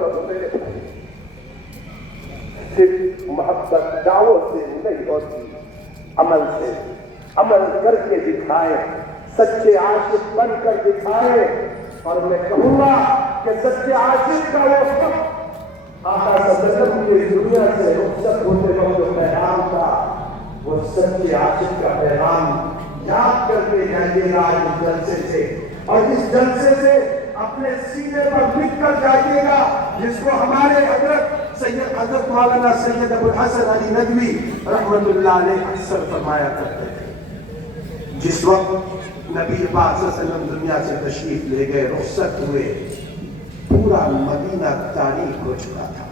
तो मेरे भाई सिर्फ मोहब्बत दावों से नहीं होती, अमल से, अमल करके दिखाए, सच्चे आशिक बनकर दिखाए। और मैं कहूंगा कि सच्चे आशिक का वो सब आका सल्लल्लाहु अलैहि वसल्लम की दुनिया से रुखसत होते वक्त जो पैगाम था, वो सच्चे आशिक का पैगाम याद करके जाइएगा इस जलसे से, और इस जलसे से अपने सीने पर लिख कर जाइएगा, जिसको हमारे हजरत मौलाना सैयद अबुल हसन अली नदवी रहमतुल्लाह अलैह अक्सर फरमाया करते थे। जिस वक्त नबी पाक सल्लल्लाहु अलैहि वसल्लम दुनिया से तशरीफ ले गए, रुखसत हुए, पूरा मदीना तारीख हो चुका था।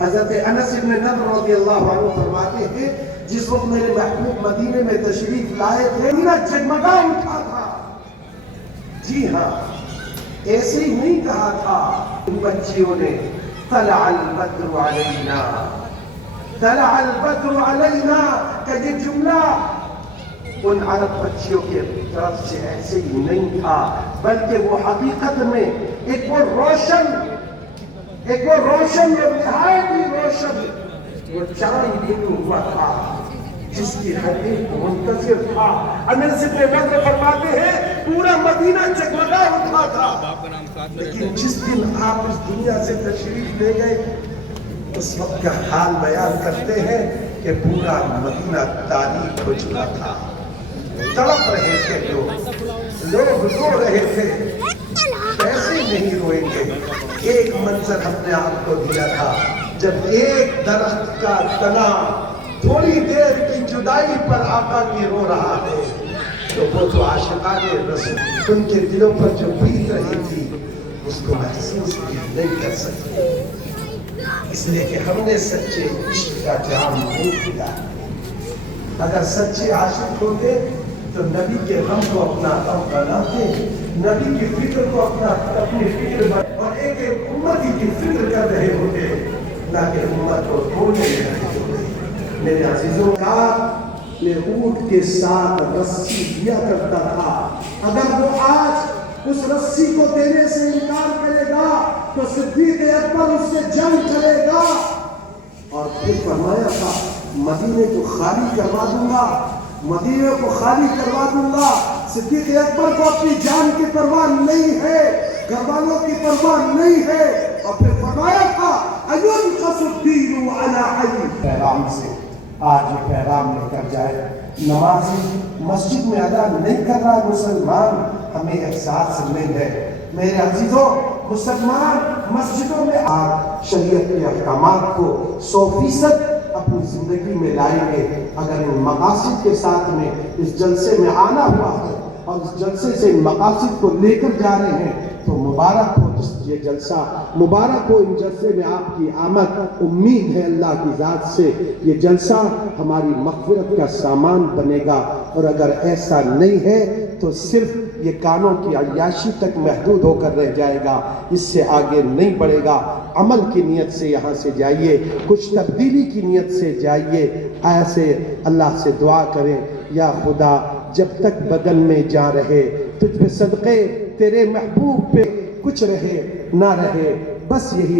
हजरत अनस इब्न नदर रज़ियल्लाहु अन्हु फरमाते हैं, जिस वक्त मेरे महबूब मदीने में तशरीफ लाए थे, मदीना जगमगा उठा था। जी हाँ, ऐसे ही नहीं कहा था उन बच्चियों ने, तलअल बद्रु अलैना, तलअल बद्रु अलैना का ये जुमला उन अरब बच्चियों के तरफ से ऐसे ही नहीं था, बल्कि वो हकीकत में एक वो रोशन जो निहायत ही रोशन वो चांद दिन हुआ था, जिसकी हकीकत मुंतज़िर था। अनस इब्न नदर फरमाते हैं, पूरा मदीना जगमगा उठा था। लेकिन जिस दिन आप इस दुनिया से तशरीफ ले गए, उस वक्त का हाल बयान करते हैं कि पूरा मदीना तारीख हो चुका था। तड़प रहे थे लोग रो रहे थे, ऐसे नहीं रोएंगे। एक मंजर हमने आपको दिया था, जब एक दरख्त का तना थोड़ी देर की जुदाई पर आका की रो रहा है, तो वो जो आशिकाने रसूल उनके दिलों पर जो बीत रही थी, उसको महसूस नहीं कर सकते, इसलिए कि हमने सच्चे इश्क का जाम नहीं किया। अगर सच्चे आशिक होते तो नबी के गम को अपना गम बनाते, नबी की फिक्र को अपनी फिक्र और एक एक उम्मत की फिक्र कर रहे होते, ना कि उम्मत को ढूंढ रहे होते। मेरे अजीजों का ऊंट के साथ रस्सी दिया करता था, अगर वो आज उस रस्सी को देने से इनकार करेगा तो सिद्दीक़ अकबर उससे जंग करेगा। और फिर फरमाया था, मदीने को खाली करवा दूंगा, मदीने को खाली करवा दूंगा। सिद्दीक़ अकबर को अपनी जान की परवाह नहीं है, घरवालों की परवाह नहीं है। और फिर फरमाया था, अयुन कसुद्दीन अला अली, पैगाम से आज ये पैगाम लेकर जाए। नमाज़ी मस्जिद में अदा नहीं कर रहा मुसलमान, हमें एहसास नहीं है। मेरे अजीजों, मुसलमान मस्जिदों में आज शरीयत के अहकामात को 100% अपनी जिंदगी में लाएंगे। अगर इन मकासद के साथ में इस जलसे में आना हुआ है और इस जलसे से इन मकासद को लेकर जा रहे हैं, तो मुबारक हो ये जलसा, मुबारक हो इन जलसे में आपकी आमद। उम्मीद है अल्लाह की ज़ात से ये जलसा हमारी मग़फ़िरत का सामान बनेगा। और अगर ऐसा नहीं है तो सिर्फ ये कानों की अय्याशी तक महदूद होकर रह जाएगा, इससे आगे नहीं बढ़ेगा। अमल की नीयत से यहाँ से जाइए, कुछ तब्दीली की नीयत से जाइए। ऐसे अल्लाह से दुआ करें, या खुदा जब तक बदन में जा रहे, तुझ पे सदक़े तेरे महबूब पे कुछ रहे ना रहे, बस यही